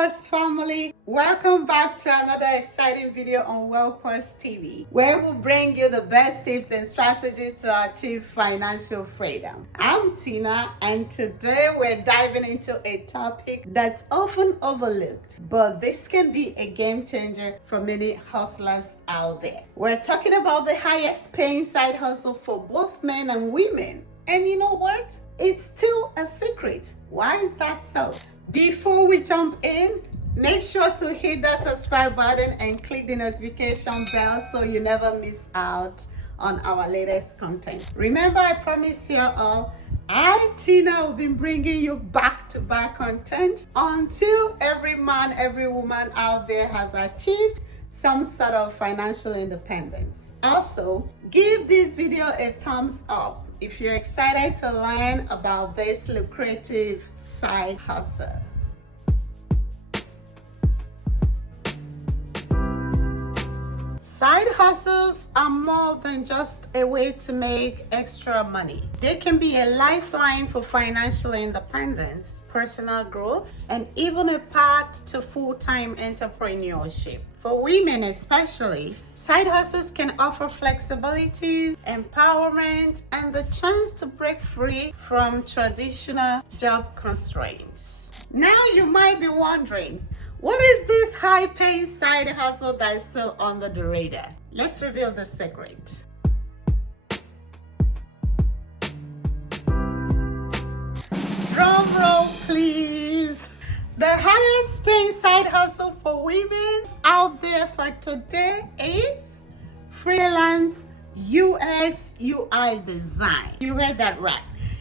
WellPurse family, welcome back to another exciting video on WellPurse TV, where we'll bring you the best tips and strategies to achieve financial freedom. I'm Tina, and today we're diving into a topic that's often overlooked, but this can be a game changer for many hustlers out there. We're talking about the highest paying side hustle for both men and women. And you know what? It's still a secret. Why is that so? Before we jump in, make sure to hit that subscribe button and click the notification bell so you never miss out on our latest content. Remember, I promised you all, I, Tina, have been bringing you back-to-back content until every man, every woman out there has achieved some sort of financial independence. Also, give this video a thumbs up if you're excited to learn about this lucrative side hustle. Side hustles are more than just a way to make extra money. They can be a lifeline for financial independence, personal growth, and even a path to full-time entrepreneurship. For women especially, side hustles can offer flexibility, empowerment, and the chance to break free from traditional job constraints. Now you might be wondering, what is this high-paying side hustle that is still under the radar? Let's reveal the secret. Drum roll, please. The highest paying side hustle for women out there for today is freelance UX UI design. You heard that right.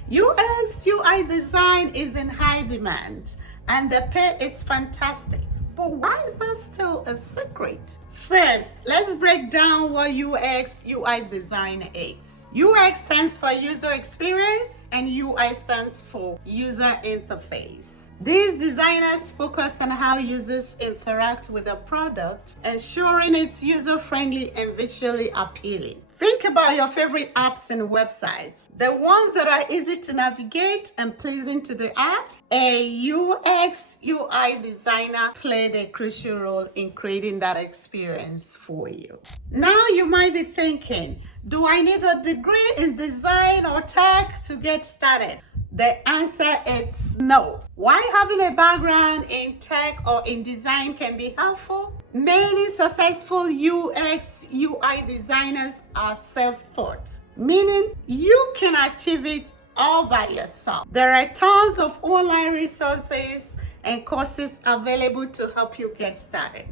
UX UI design is in high demand and the pay is fantastic. But why is that still a secret? First, let's break down what UX UI design is. UX stands for user experience and UI stands for user interface. These designers focus on how users interact with a product, ensuring it's user-friendly and visually appealing. Think about your favorite apps and websites, the ones that are easy to navigate and pleasing to the eye. A UX UI designer played a crucial role in creating that experience for you. Now you might be thinking, do I need a degree in design or tech to get started? The answer is no. While having a background in tech or in design can be helpful, many successful UX UI designers are self-taught, meaning you can achieve it all by yourself. There are tons of online resources and courses available to help you get started.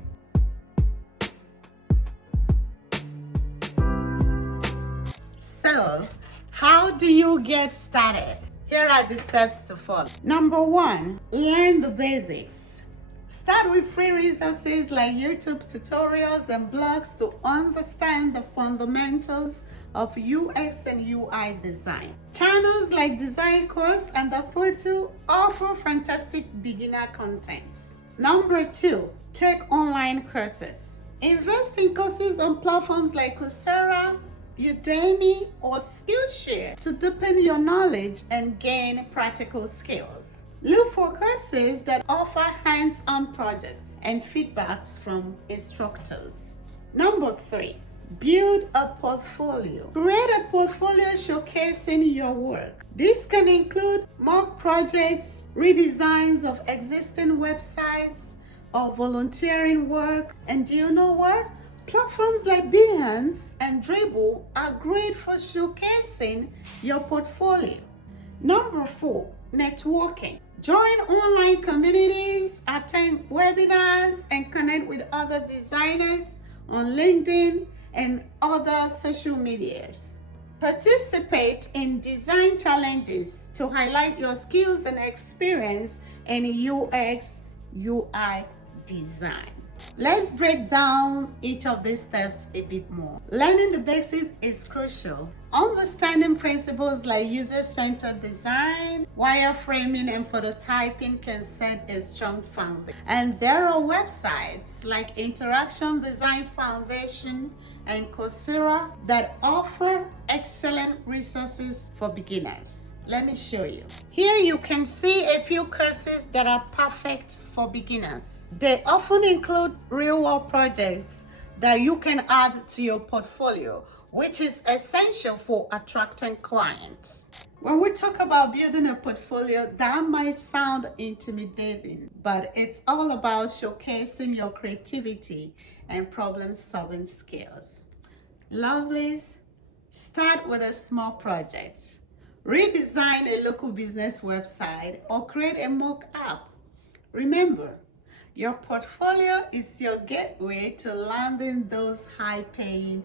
So, how do you get started? Here are the steps to follow. Number 1, learn the basics. Start with free resources like YouTube tutorials and blogs to understand the fundamentals of UX and UI design. Channels like Design Course and The Photo offer fantastic beginner content. Number 2, take online courses. Invest in courses on platforms like Coursera, Udemy, or Skillshare to deepen your knowledge and gain practical skills. Look for courses that offer hands-on projects and feedbacks from instructors. Number 3, build a portfolio. Create a portfolio showcasing your work. This can include mock projects, redesigns of existing websites, or volunteering work. And do you know what? Platforms like Behance and Dribble are great for showcasing your portfolio. Number 4, networking. Join online communities, attend webinars, and connect with other designers on LinkedIn and other social medias. Participate in design challenges to highlight your skills and experience in UX UI design. Let's break down each of these steps a bit more. Learning the basics is crucial. Understanding principles like user-centered design, wireframing, and prototyping can set a strong foundation. And there are websites like Interaction Design Foundation and Coursera that offer excellent resources for beginners. Let me show you. Here you can see a few courses that are perfect for beginners. They often include real-world projects that you can add to your portfolio, which is essential for attracting clients. When we talk about building a portfolio, that might sound intimidating, but it's all about showcasing your creativity and problem-solving skills. Lovelies, start with a small project. Redesign a local business website or create a mock-up. Remember, your portfolio is your gateway to landing those high-paying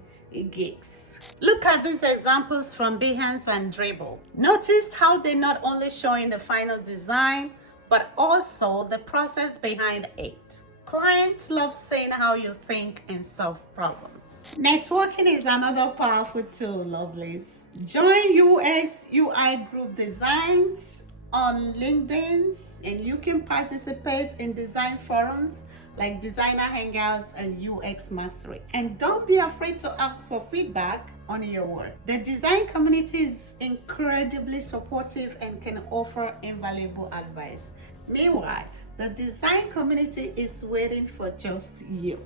gigs. Look at these examples from Behance and Dribble. Notice how they not only showing the final design, but also the process behind it. Clients love seeing how you think and solve problems. Networking is another powerful tool, lovelies. Join UX UI group designs on LinkedIn, and you can participate in design forums like Designer Hangouts and UX Mastery. And don't be afraid to ask for feedback on your work. The design community is incredibly supportive and can offer invaluable advice. Meanwhile, the design community is waiting for just you.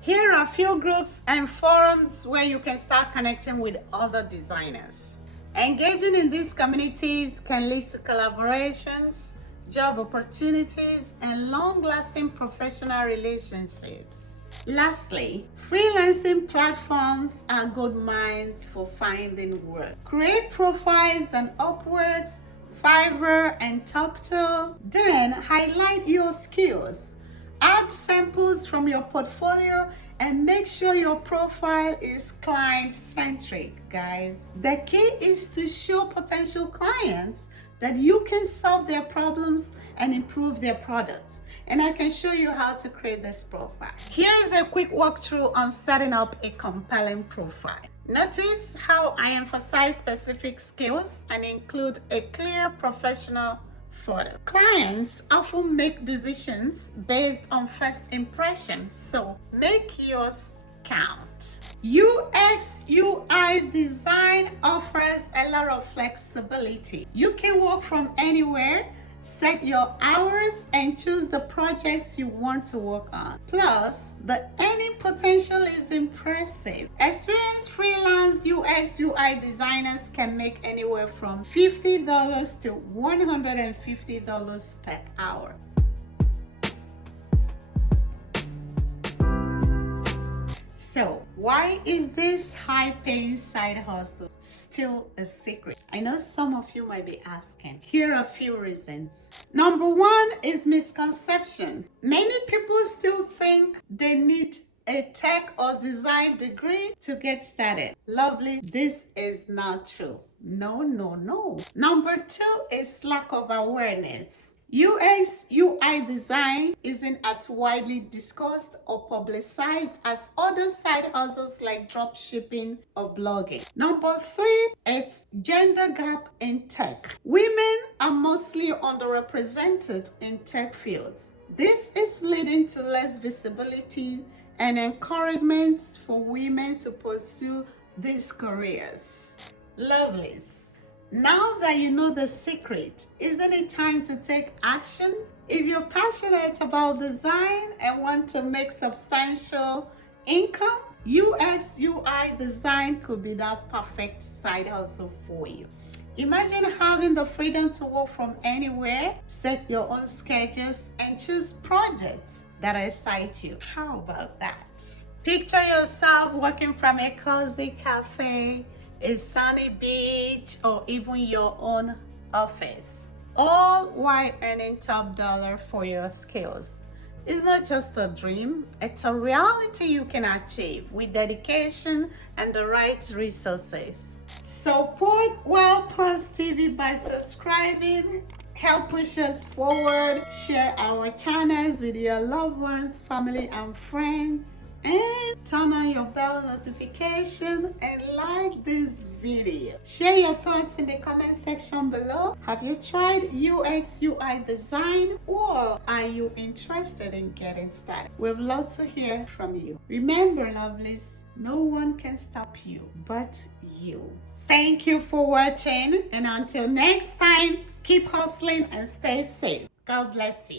Here are a few groups and forums where you can start connecting with other designers. Engaging in these communities can lead to collaborations, job opportunities, and long-lasting professional relationships. Lastly, freelancing platforms are good minds for finding work. Create profiles on Upwork, Fiverr, and TopTal. Then highlight your skills. Add samples from your portfolio and make sure your profile is client-centric, guys. The key is to show potential clients that you can solve their problems and improve their products. And I can show you how to create this profile. Here's a quick walkthrough on setting up a compelling profile. Notice how I emphasize specific skills and include a clear professional photo. Clients often make decisions based on first impression, so make yours count. UX UI design offers a lot of flexibility. You can work from anywhere, set your hours, and choose the projects you want to work on. Plus, the earning potential is impressive. Experienced freelance UX UI designers can make anywhere from $50 to $150 per hour. So, why is this high-paying side hustle still a secret? I know some of you might be asking. Here are a few reasons. Number one is misconception. Many people still think they need a tech or design degree to get started. Lovely, this is not true. No. Number two is lack of awareness. UX UI design isn't as widely discussed or publicized as other side hustles like drop shipping or blogging. Number three, it's gender gap in tech. Women are mostly underrepresented in tech fields. This is leading to less visibility and encouragement for women to pursue these careers. Lovelies, now that you know the secret, isn't it time to take action? If you're passionate about design and want to make substantial income, UX UI design could be that perfect side hustle for you. Imagine having the freedom to work from anywhere, set your own schedules, and choose projects that excite you. How about that? Picture yourself working from a cozy cafe, a sunny beach, or even your own office, all while earning top dollar for your skills. It's not just a dream, it's a reality you can achieve with dedication and the right resources. Support Well Post TV by subscribing, help push us forward, share our channels with your loved ones, family, and friends. and turn on your bell notification and like this video. Share your thoughts in the comment section below. Have you tried UX UI design, or are you interested in getting started? We'd love to hear from you. Remember, lovelies, no one can stop you but you. Thank you for watching, and until next time, keep hustling and stay safe. God bless you.